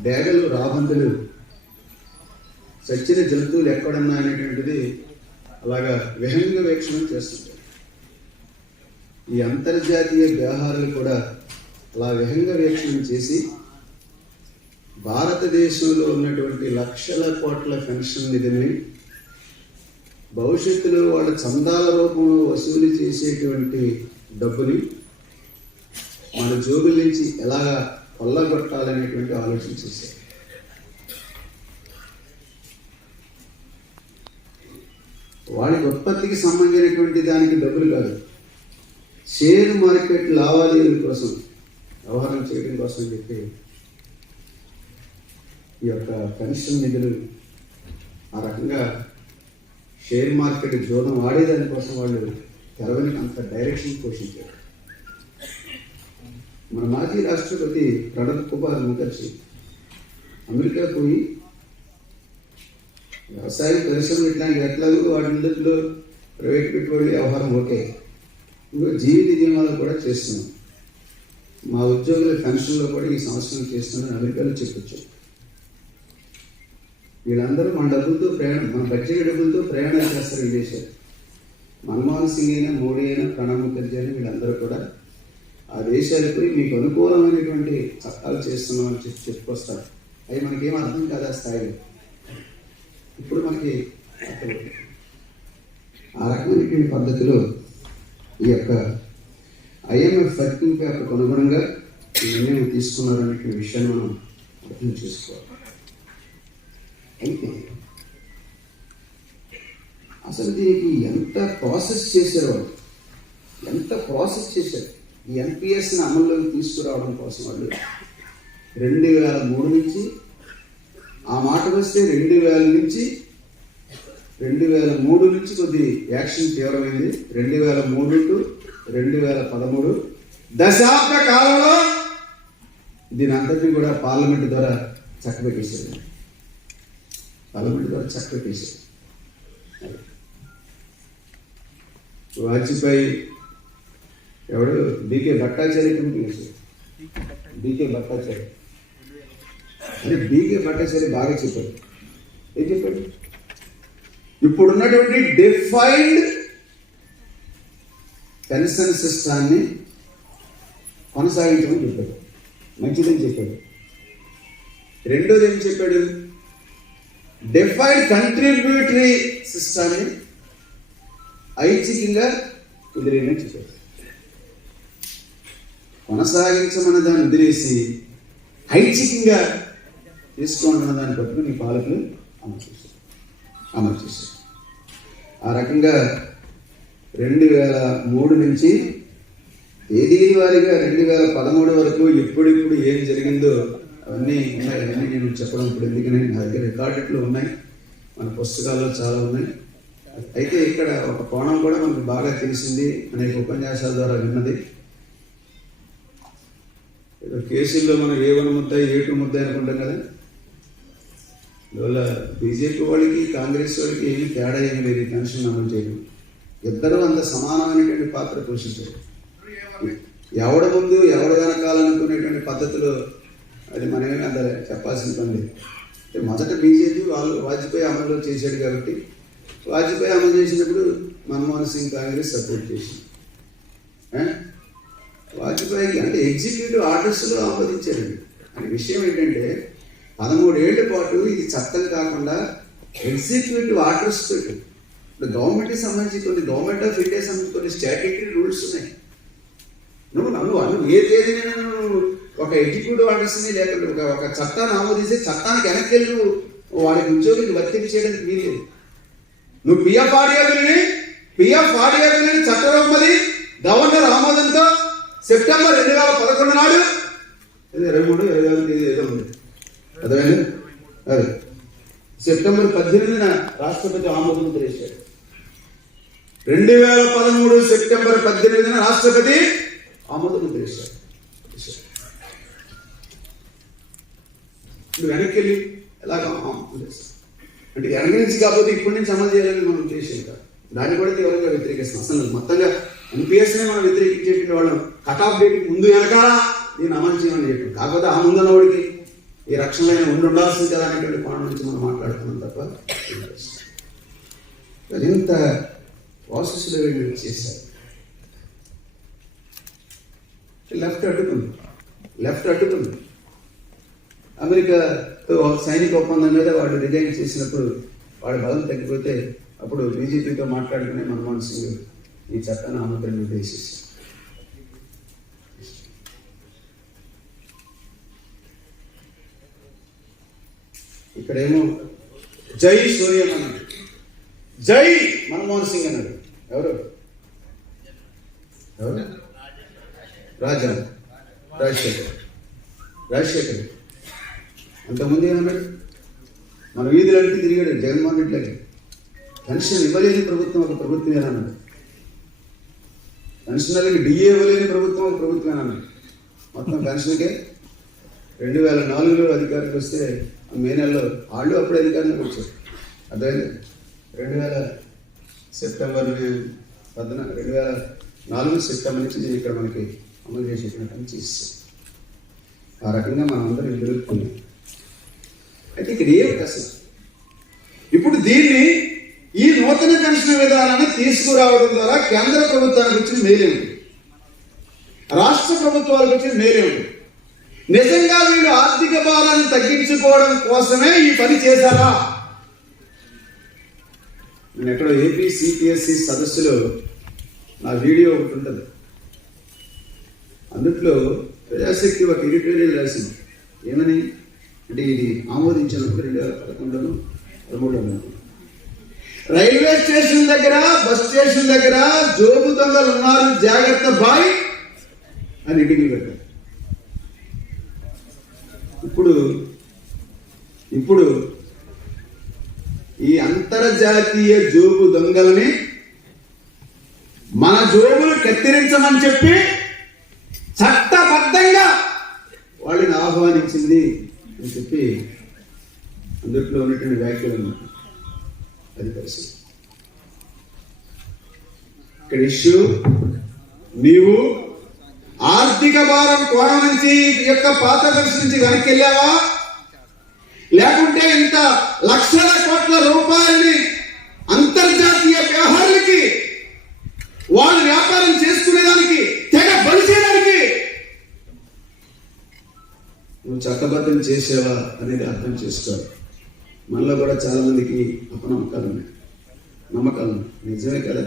డేగలు, రాబందులు, చచ్చిన జంతువులు ఎక్కడున్నా అనేటువంటిది అలాగా విహంగ వీక్షణం చేస్తుంటారు. ఈ అంతర్జాతీయ వ్యవహారాలు కూడా అలా విహంగ వీక్షణం చేసి భారతదేశంలో ఉన్నటువంటి లక్షల కోట్ల పెన్షన్ నిధిని భవిష్యత్తులో వాళ్ళ చందాల రూపంలో వసూలు చేసేటువంటి డబ్బుని మన జోబుల నుంచి ఎలాగా కొల్లగొట్టాలనేటువంటి ఆలోచన చేశారు. వాడికి ఉత్పత్తికి సంబంధించినటువంటి దానికి డబ్బులు కాదు, షేర్ మార్కెట్ లావాదేవీల కోసం వ్యవహారం చేయడం కోసం చెప్పి ఈ యొక్క పెన్షన్ నిధులు ఆ రకంగా షేర్ మార్కెట్ జోదం ఆడేదానికోసం వాళ్ళు తెరవని అంత డైరెక్షన్ పోషించారు. మన మాజీ రాష్ట్రపతి ప్రణబ్ కుమార్ ముఖర్జీ అమెరికా పోయి వ్యవసాయ పరిశ్రమ ఇట్లాంటి ఎట్లాగో వాటిలో ప్రైవేట్ పెట్టుబడి వ్యవహారం ఓకే, ఇంకో జీవిత బీమాలు కూడా చేస్తున్నాం, మా ఉద్యోగుల పెన్షన్లో కూడా ఈ సంవత్సరం చేస్తున్నాం అమెరికాలో చెప్పొచ్చు. వీళ్ళందరూ మన డబ్బులతో మన బడ్జెట్ డబ్బులతో ప్రయాణాలు చేస్తారు విదేశాలు. మన్మోహన్ సింగ్ అయినా, మోడీ అయినా, ప్రణబ్ ముఖర్జీ అయినా వీళ్ళందరూ కూడా ఆ దేశాలకు మీకు అనుకూలమైనటువంటి చట్టాలు చేస్తున్నామని చెప్పుకొస్తారు. అవి మనకేం అర్థం కాదు ఆ స్థాయిలో. ఇప్పుడు మనకి ఆ రకమైనటువంటి పద్ధతిలో ఈ యొక్క IMF వర్కింగ్ పేపర్కు అనుగుణంగా ఈ నిర్ణయం తీసుకున్నారనే విషయాన్ని మనం అర్థం చేసుకోవాలి. అయితే అసలు దీనికి ఎంత ప్రాసెస్ చేశారు వాళ్ళు, ఎంత ప్రాసెస్ చేశారు. ఈ ఎన్పిఎస్ని అమల్లోకి తీసుకురావడం కోసం వాళ్ళు 2003 నుంచి, ఆ మాట వస్తే 2000 నుంచి 2003 నుంచి కొద్ది యాక్షన్ తీవ్రమైంది. 2003 టు 2013 దశాబ్ద కాలంలో దీని అంతటిని కూడా పార్లమెంట్ ద్వారా చక్కబెట్టేశారు. వాజ్పేయి ఎవడు బీకే భట్టాచార్య కమిటీ వేశారు. బీకే భట్టాచార్య బాగా చెప్పాడు. ఏం చెప్పాడు? ఇప్పుడున్నటువంటి డిఫైన్డ్ పెన్షన్ సిస్టాన్ని కొనసాగించమని చెప్పాడు. మంచిదని చెప్పాడు. రెండోది ఏం చెప్పాడు? డిఫైన్డ్ కంట్రిబ్యూటరీ సిస్టాన్ని ఐచ్ఛికంగా వదిలేయమని చెప్పాడు. కొనసాగించమన్న దాన్ని వదిలేసి ఐచ్ఛికంగా తీసుకోమన్న దాన్ని పట్టుకుని పాలకులు అమలు చేశారు. ఆ రకంగా 2003 నుంచి తేదీ వారీగా 2013 వరకు ఎప్పుడెప్పుడు ఏం జరిగిందో అవన్నీ ఉన్నాయి. అవన్నీ నేను చెప్పడం ఇప్పుడు ఎందుకని, నా దగ్గర రికార్డులు ఉన్నాయి, మన పుస్తకాల్లో చాలా ఉన్నాయి. అయితే ఇక్కడ ఒక కోణం కూడా మనకు బాగా తెలిసింది, అనేక ఉపన్యాసాల ద్వారా విన్నది. ఏదో కేసుల్లో మనం A1 ముద్ద A2 ముద్ద అనుకుంటాం కదా. అందువల్ల బీజేపీ వాళ్ళకి కాంగ్రెస్ వాళ్ళకి ఏమి తేడా ఏమి లేదు. పెన్షన్ అమలు చేయడం ఇద్దరూ అంత సమానమైనటువంటి పాత్ర పోషించారు. ఎవడ ముందు ఎవడ వెనకాలనుకునేటువంటి పద్ధతులు అది మనమే అంత చెప్పాల్సిన పని. మొదట బీజేపీ వాజ్పేయి అమలు చేశాడు కాబట్టి వాజ్పేయి అమలు చేసినప్పుడు మన్మోహన్ సింగ్ కాంగ్రెస్ సపోర్ట్ చేసింది. వాజ్పేయికి అంటే ఎగ్జిక్యూటివ్ ఆర్డర్స్లో ఆమోదించారండి. అనే విషయం ఏంటంటే 13 ఏళ్ల పాటు ఇది చట్టం కాకుండా ఎగ్జిక్యూటివ్ ఆర్డర్స్ పెట్టు. ఇప్పుడు గవర్నమెంట్కి సంబంధించి కొన్ని గవర్నమెంట్ ఆఫ్ ఇండియా సంబంధించి కొన్ని స్టాట్యూటరీ రూల్స్ ఉన్నాయి. నువ్వు ఏ తేదీనైనా నువ్వు ఒక ఎగ్జిక్యూటివ్ ఆర్డర్స్ని లేకుండా ఒక చట్టాన్ని ఆమోదిస్తే చట్టానికి వెనక్కి వెళ్ళి నువ్వు వాడికి ఉద్యోగికి వర్తింపు చేయడానికి వీల్లేదు. నువ్వు పిఎఫ్ఆర్డీఏ బిల్లుని చట్టరూపమది గవర్నర్ ఆమోదంతో సెప్టెంబర్ 2011 నాడు 23 ఏదో ఉంది అదేండి, అదే సెప్టెంబర్ 18న రాష్ట్రపతి ఆమోదం తెలియజేశాడు. 2013 సెప్టెంబర్ 18న రాష్ట్రపతి ఆమోదం తెలియజేశాడు. ఇప్పుడు వెనక్కి వెళ్ళి ఎలాగ అంటే వెనక నుంచి కాకపోతే ఇప్పటి నుంచి అమలు చేయాలని మనం ఉద్దేశం కాదు. దాన్ని కూడా తీవ్రంగా వ్యతిరేకిస్తాం. అసలు మొత్తంగా ఎన్పిఎస్నే మనం వ్యతిరేకించేటువంటి వాళ్ళం. కట్ ఆఫ్ డేట్కి ముందు వెనకాల దీన్ని అమలు చేయమని చెప్పాం. కాకపోతే ఆ ముందున్న వాడికి ఈ రక్షణలైన ఉండాల్సింది కదా అనేటువంటి కోణం నుంచి మనం మాట్లాడుతున్నాం తప్ప ఎంత ప్రాసెస్లో వీళ్ళు చేశారు. లెఫ్ట్ అడ్డుకుంది. అమెరికాతో సైనిక ఒప్పందం మీద వాడు రిజైన్ చేసినప్పుడు వాడి బలం తగ్గిపోతే అప్పుడు బీజేపీతో మాట్లాడుకునే మన్మోహన్ సింగ్ ఈ చట్టాన్ని ఆమోదాన్ని ఉద్దేశించారు. ఇక్కడేమో జై సోనియా అన్నాడు, జై మన్మోహన్ సింగ్ అన్నాడు. ఎవరు రాజశేఖర్ అంతకుముందు ఏమన్నాడు? మన వీధులకి తిరిగాడు జగన్మోహన్ రెడ్డి. పెన్షన్ ఇవ్వలేని ప్రభుత్వం ఒక ప్రభుత్వమేనన్నాడు. పెన్షనర్లకి డిఏ ఇవ్వలేని ప్రభుత్వం ఒక ప్రభుత్వమేనన్నాడు. మొత్తం పెన్షన్కే 2004లో అధికారికి వస్తే మే నెలలో వాళ్ళు అప్పుడు అధికారంలోకి వచ్చారు. అర్థమైంది. 2000 సెప్టెంబర్ 2004 సెప్టెంబర్ నుంచి ఇక్కడ మనకి అమలు చేసేటువంటి చేస్తారు. ఆ రకంగా మనం అందరం ఎదుర్కొన్నాం. అయితే ఇక్కడ ఏమిటి అసలు? ఇప్పుడు దీన్ని ఈ నూతన పెన్షన్ విధానాన్ని తీసుకురావడం ద్వారా కేంద్ర ప్రభుత్వానికి వచ్చిన మేలేమిటి, రాష్ట్ర ప్రభుత్వాలకు వచ్చిన మేలేమిటి? నిజంగా వీళ్ళు ఆర్థిక భారాన్ని తగ్గించుకోవడం కోసమే ఈ పని చేశారా? నేను ఎక్కడో ఏపీ సిపిఎస్సి సదస్సులో నా వీడియో ఒకటి ఉంటుంది. అందుట్లో ప్రజాశక్తి ఒక ఎడిటోరియల్ రాసింది. ఏమని అంటే ఇది ఆమోదించినప్పుడు 2011 13 రైల్వే స్టేషన్ దగ్గర బస్ స్టేషన్ దగ్గర జోబు దొంగలు ఉన్నారు, జాగ్రత్త బాయ్ అని ఎన్నికలు పెట్టారు. ఇప్పుడు ఈ అంతర్జాతీయ జోబు దొంగలని మన జోబులు కత్తిరించమని చెప్పి చట్టబద్ధంగా వాళ్ళని ఆహ్వానించింది అని చెప్పి అందుట్లో ఉన్నటువంటి వ్యాఖ్యలు అన్నమాట. అది పరిస్థితి. ఇక్కడ ఇష్యూ, నీవు ఆర్థిక భారం కోణం నుంచి యొక్క పాత పరిస్థితి నుంచి వెనక్కి వెళ్ళావా, లేకుంటే ఇంత లక్షల కోట్ల రూపాయలని అంతర్జాతీయ వ్యవహారాలకి వాళ్ళు వ్యాపారం చేసుకునేదానికి తెగ బలిసేదానికి నువ్వు చట్టబద్ధం చేసేవా అనేది అర్థం చేసుకోవాలి. మనలో కూడా చాలా మందికి అపనమ్మకాలు ఉన్నాయి, నమ్మకాలు ఉన్నాయి. నిజమే కదా,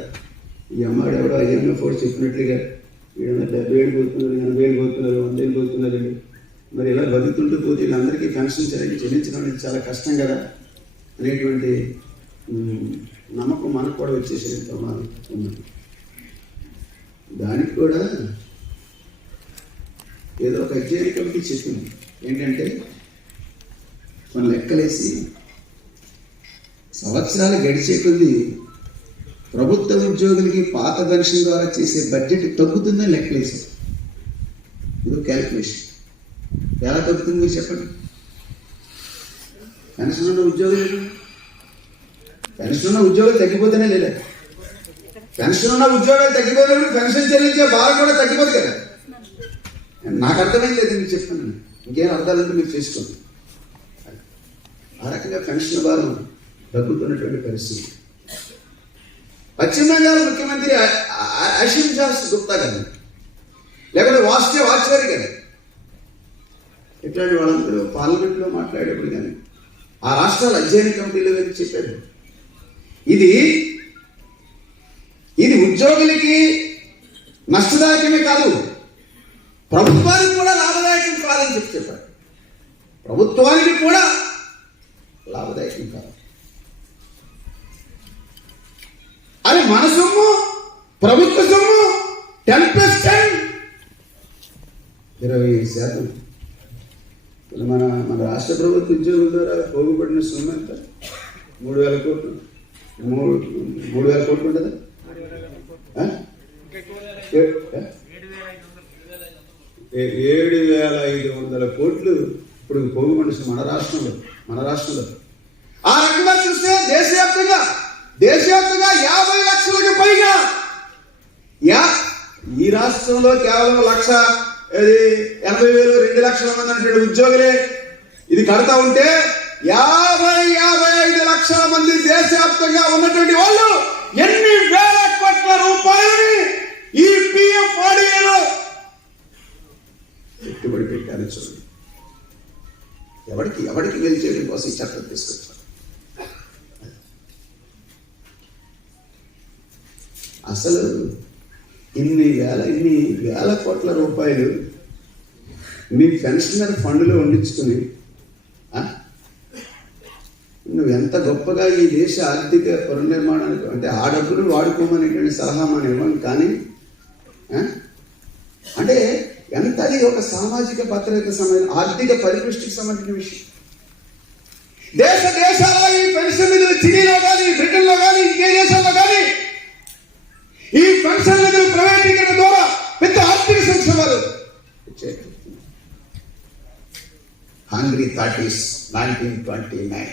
ఈ అమ్మాడు ఎవడో IMF చెప్పినట్లుగా 70 ఏళ్ళు పోతున్నారు, 80 ఏళ్ళు పోతున్నారు, 100 ఏళ్ళు పోతున్నారండి. మరి ఇలా బతుకుతుంటూ పోతే వీళ్ళందరికీ పెన్షన్ చెల్లించడం అనేది చాలా కష్టం కదా అనేటువంటి నమ్మకం మనకు కూడా వచ్చేసే ప్రమాదం ఉన్నది. దానికి కూడా ఏదో ఒక అధ్యయన కమిటీ చెప్పింది ఏంటంటే, మన లెక్కలేసి సంవత్సరాలు గడిచే కొద్దీ ప్రభుత్వ ఉద్యోగులకి పాత పెన్షన్ ద్వారా చేసే బడ్జెట్ తగ్గుతుందని లెక్కలేసారు. ఇది క్యాల్కులేషన్. ఎలా తగ్గుతుంది మీరు చెప్పండి? పెన్షన్ ఉన్న ఉద్యోగులు తగ్గిపోతేనే లేదా? పెన్షన్ ఉన్న ఉద్యోగాలు తగ్గిపోయినప్పుడు పెన్షన్ చెల్లించే భారం కూడా తగ్గిపోదు కదా. నాకు అర్థమైంది లేదు, మీకు చెప్తాను. ఇంకేం అర్థాలంటే మీరు చేసుకోండి. ఆ రకంగా పెన్షన్ భారం తగ్గుతున్నటువంటి పరిస్థితి. పశ్చిమ బెంగాల్ ముఖ్యమంత్రి అశ్విన్ దాస్ గుప్తా గారు, లేకపోతే వాజ్పేయి గారు, ఇట్లాంటి వాళ్ళందరూ పార్లమెంట్లో మాట్లాడేప్పుడు కానీ ఆ రాష్ట్రాల అధ్యయన కమిటీలో కానీ చెప్పారు, ఇది ఉద్యోగులకి నష్టదాయకమే కాదు, ప్రభుత్వానికి కూడా లాభదాయకం కాదని చెప్పారు. ప్రభుత్వానికి కూడా లాభదాయకం కాదు. అది మన సొమ్ము, ప్రభుత్వ సొమ్ము 10%, 20%. మన రాష్ట్ర ప్రభుత్వ ఉద్యోగుల ద్వారా పోగుపడిన సొమ్ము ఎంత? 3,000 కోట్లు. 3,000 కోట్లు ఉంటుందా? 7,500 కోట్లు ఇప్పుడు పోగుపడిన మన రాష్ట్రంలో. ఆ రకంగా చూస్తే దేశవ్యాప్తంగా 50 లక్షలకు పైగా, ఈ రాష్ట్రంలో కేవలం 1,80,000 2 లక్షల మంది అనేటువంటి ఉద్యోగులే ఇది కడతా ఉంటే 55 లక్షల మంది దేశవ్యాప్తంగా ఉన్నటువంటి వాళ్ళు ఎన్ని వేల కోట్ల రూపాయలని ఈ PFRDAలో పెట్టుబడి పెట్టారు. చూడండి, ఎవరికి మేలు చేయడం కోసం ఈ చట్టం తీసుకొచ్చారు. అసలు ఇన్ని వేల కోట్ల రూపాయలు మీ పెన్షనర్ ఫండ్లో ఉండించుకుని నువ్వు ఎంత గొప్పగా ఈ దేశ ఆర్థిక పునర్నిర్మాణానికి అంటే ఆ డబ్బులు వాడుకోమనేటువంటి సలహా మనం ఇవ్వం. కానీ అంటే ఎంత అది ఒక సామాజిక భద్రత ఆర్థిక పరిపుష్టికి సంబంధించిన విషయం. దేశాల్లో ఈ పెన్షన్ నిధులు చిలీలో కానీ, బ్రిటన్లో కానీ, ఇంకే దేశాల్లో కానీ ఈ పెన్షన్ నిధులు ప్రైవేటీకరణ ద్వారా పెద్ద ఆర్థిక సంక్షోభాలు హంగ్రీ 1929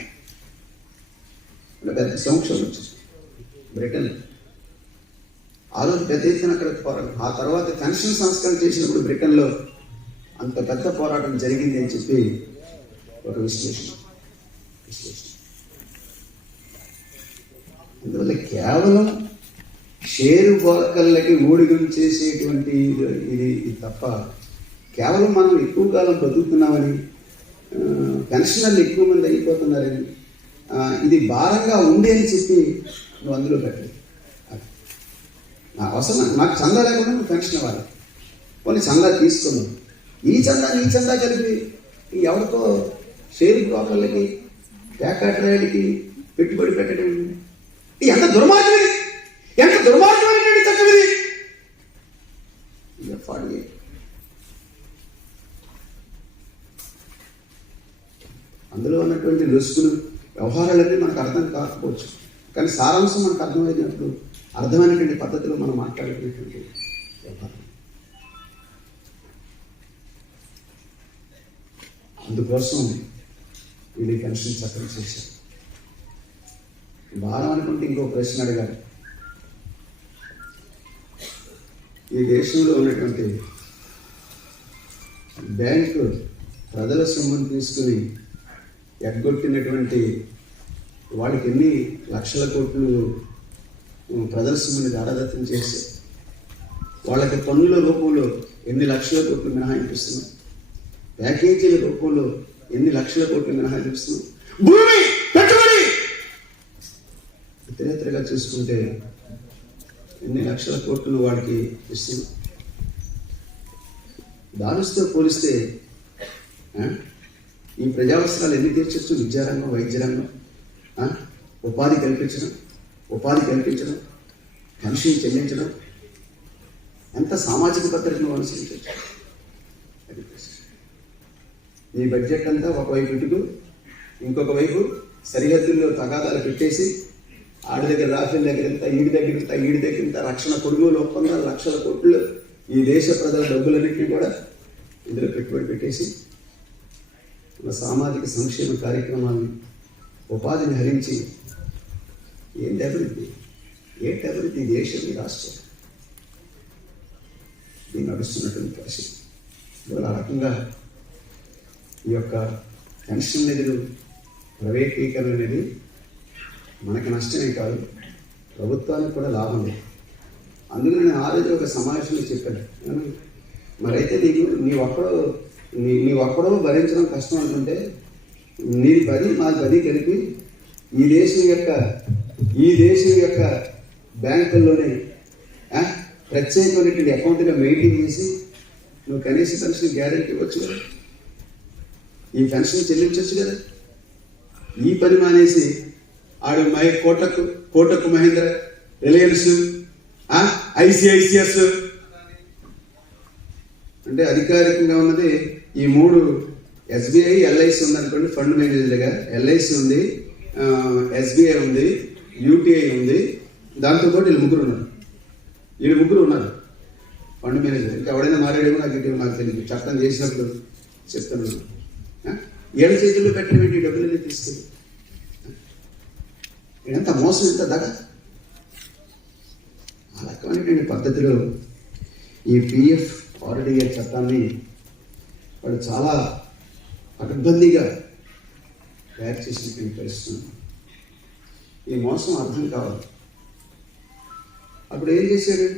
పెద్ద సంక్షోభం వచ్చింది బ్రిటన్. ఆ రోజు పెద్ద ఎత్తున అక్కడ పోరాటం. ఆ తర్వాత పెన్షన్ సంస్కరణ చేసినప్పుడు బ్రిటన్లో అంత పెద్ద పోరాటం జరిగింది అని చెప్పి ఒక విశ్లేషణ. అందువల్ల కేవలం షేరు బోరకల్లకి ఊడిగం చేసేటువంటి ఇది తప్ప కేవలం మనం ఎక్కువ కాలం బతుకుతున్నామని, పెన్షనర్లు ఎక్కువ మంది అయిపోతున్నారని, ఇది భారంగా ఉంది అని చెప్పి నువ్వు అందులో పెట్టలేదు. నాకు అవసరం, నాకు చందా లేకుండా నువ్వు పెన్షన్ ఇవ్వాలి. కొన్ని చందా తీసుకున్నావు, ఈ చందా కలిపి ఎవరికో షేరు బ్రోకర్లకి, ప్యాకాట్రాయలకి పెట్టుబడి పెట్టడం ఎంత దుర్మార్గం! ఎంత దుర్మార్గమైనటువంటి చట్టం ఇది! అందులో ఉన్నటువంటి లొసుకులు వ్యవహారాలన్నీ మనకు అర్థం కాకపోవచ్చు, కానీ సారాంశం మనకు అర్థమైనప్పుడు అర్థమైనటువంటి పద్ధతిలో మనం మాట్లాడేటటువంటి వ్యవహారం. అందుకోసం వీళ్ళు పెన్షన్ చట్టం చేశారు. భారం అనుకుంటే ఇంకో ప్రశ్న అడగాలి. ఈ దేశంలో ఉన్నటువంటి బ్యాంకు ప్రజల సొమ్మును తీసుకుని ఎగ్గొట్టినటువంటి వాడికి ఎన్ని లక్షల కోట్లు ప్రజల సొమ్ముని దారాదత్తం చేసి వాళ్ళకి పన్నుల రూపంలో ఎన్ని లక్షల కోట్లు మినహాయింపిస్తున్నాం, ప్యాకేజీల రూపంలో ఎన్ని లక్షల కోట్లు మినహాయింపిస్తున్నాం, భూమి పెట్టుబడి ఇతరేతరగా చూసుకుంటే ఎన్ని లక్షల కోట్లు వాడికి ఇస్తున్నాం. దానితో పోలిస్తే ఈ ప్రజావసరాలు ఎన్ని తీర్చొచ్చు? విద్యారంగం, వైద్య రంగం, ఉపాధి కల్పించడం, పెన్షన్ చెల్లించడం, ఎంత సామాజిక భద్రతను అనుసరించవచ్చు. ఈ బడ్జెట్ అంతా ఒకవైపు ఇటుకు, ఇంకొక వైపు సరిహద్దుల్లో తగాదాలు పెట్టేసి ఆడి దగ్గర రాఫెల్ దగ్గర ఇంత, ఈడి దగ్గర ఇంత, రక్షణ కొనుగోలు ఒప్పందాలు లక్షల కోట్లు ఈ దేశ ప్రజల డబ్బులన్నింటినీ కూడా ఇందులో పెట్టుబడి పెట్టేసి మన సామాజిక సంక్షేమ కార్యక్రమాలను, ఉపాధిని హరించి ఏంటి అభివృద్ధి ఈ దేశం, ఈ రాష్ట్రం ఇది నడుస్తున్నటువంటి పరిస్థితి. ఇవాళ ఆ రకంగా ఈ యొక్క పెన్షన్ నిధులు ప్రైవేటీకరణ అనేది మనకి నష్టమే కాదు, ప్రభుత్వానికి కూడా లాభం లేదు. అందుకని నేను ఆ రోజు ఒక సమావేశంలో చెప్పాను, మరైతే నీ ఒక్కడో భరించడం కష్టం అనుకుంటే నీది 10 మాది 10 కలిపి ఈ దేశం యొక్క బ్యాంకుల్లోనే ప్రత్యేకమైనటువంటి అకౌంట్గా మెయింటైన్ చేసి నువ్వు కనీస పెన్షన్ గ్యారెంటీ ఇవ్వచ్చు కదా, ఈ పెన్షన్ చెల్లించవచ్చు కదా. ఈ పని మానేసి ఆడు కోటకు మహేంద్ర, రిలయన్స్, ఐసిఐసిఎస్ అంటే అధికారికంగా ఉన్నది ఈ 3. ఎస్బీఐ, ఎల్ఐసి ఉందనుకోండి ఫండ్ మేనేజర్గా. ఎల్ఐసి ఉంది, ఎస్బీఐ ఉంది, యూటీఐ ఉంది, దాంతోపాటు వీళ్ళు ముగ్గురు ఉన్నారు ఫండ్ మేనేజర్. ఇంకా ఎవడైనా మారాడేమో నాకు తెలియదు, చట్టం చేసినప్పుడు చెప్తున్నాను. ఏడు చేతుల్లో పెట్టినటువంటి డబ్బులన్నీ తీసుకెళ్ళి ఎంత మోసం, ఎంత దగ. ఆ రకమైనటువంటి పద్ధతిలో ఈ పిఎఫ్ ఆర్డీఏ చట్టాన్ని వాడు చాలా పకడ్బందీగా తయారు చేసినటువంటి పరిస్థితి. ఈ మోసం అర్థం కావాలి. అప్పుడు ఏం చేశాడు?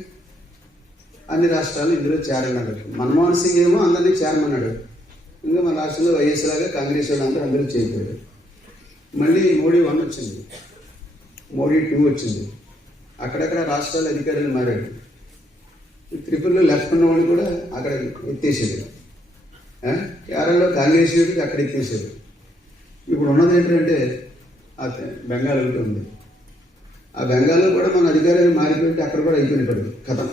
అన్ని రాష్ట్రాలు ఇందులో చేరన్నాడు. మన్మోహన్ సింగ్ ఏమో అందరినీ చేరమన్నాడు. ఇంకా మన రాష్ట్రంలో వైఎస్ లాగా కాంగ్రెస్ వాళ్ళు అందరూ చేరిపోయాడు. మళ్ళీ మోడీ 1 వచ్చింది, మోడీ 2 వచ్చింది. అక్కడక్కడ రాష్ట్రాల అధికారులు మారాడు. త్రిపురలో లెఫ్ట్ ఉన్నవాళ్ళు కూడా అక్కడ ఎత్తేసాడు. కేరళలో కాంగ్రెస్ వీటికి అక్కడ ఎత్తేసాడు. ఇప్పుడు ఉన్నది ఏంటంటే బెంగాల్ ఒకటి ఉంది. ఆ బెంగాల్లో కూడా మన అధికారులు మారిపోయింటే అక్కడ కూడా అయిపోయినప్పుడు కథం.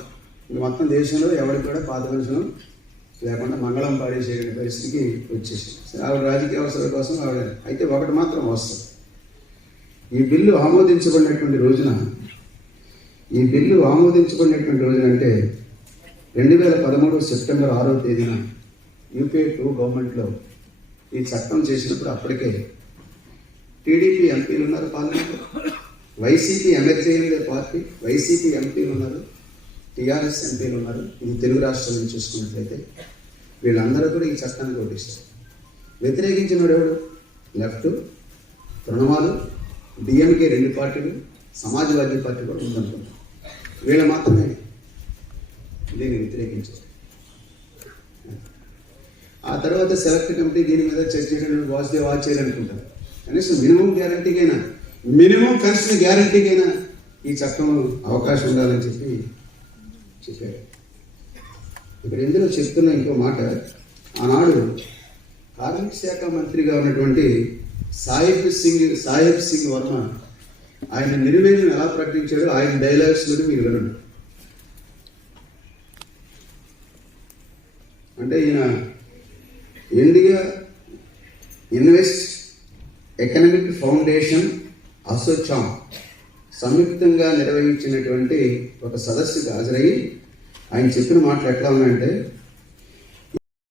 ఇంక మొత్తం దేశంలో ఎవరికి కూడా పాత పెన్షన్ లేకుండా మంగళం పాడేసే పరిస్థితికి వచ్చేసి ఆవిడ రాజకీయ అవసరాల కోసం ఆవిడ. అయితే ఒకటి మాత్రం వస్తుంది, ఈ బిల్లు ఆమోదించబడినటువంటి రోజున అంటే 2013 సెప్టెంబర్ 6వ తేదీన యూపీఏ 2 గవర్నమెంట్లో ఈ చట్టం చేసినప్పుడు అప్పటికే టీడీపీ ఎంపీలు ఉన్నారు పార్లమెంట్లో, వైసీపీ ఎమ్మెల్సీ పార్టీ, వైసీపీ ఎంపీలు ఉన్నారు, టీఆర్ఎస్ ఎంపీలు ఉన్నారు. ఇది తెలుగు రాష్ట్రాల నుంచి చూసుకున్నట్లయితే వీళ్ళందరూ కూడా ఈ చట్టాన్ని ఓటిస్తారు. వ్యతిరేకించిన ఎవడు? లెఫ్ట్, తృణమాలు, డిఎంకే 2 పార్టీలు, సమాజ్వాదీ పార్టీ కూడా ఉందనుకుంటాం. వీళ్ళు మాత్రమే దీన్ని వ్యతిరేకించారు. ఆ తర్వాత సెలెక్ట్ కమిటీ దీని మీద చర్చ చేయడం వాసుదేవ్ ఆచార్య అనుకుంటారు. కనీసం మినిమం పెన్షన్ గ్యారంటీకైనా ఈ చట్టం అవకాశం ఉండాలని చెప్పారు. ఇక్కడ ఇందులో చెప్తున్న ఇంకో మాట, ఆనాడు కార్మిక శాఖ మంత్రిగా ఉన్నటువంటి సాహిబ్ సింగ్ వర్మ ఆయన నిర్ణయం ఎలా ప్రకటించాడో ఆయన డైలాగ్స్ కూడా మీరు వినండి. అంటే ఈయన India invest economic foundation ASSOCHAM సంయుక్తంగా నిర్వహించినటువంటి ఒక సదస్సుకు హాజరయ్యి ఆయన చెప్పిన మాటలు ఎట్లా ఉన్నాయంటే,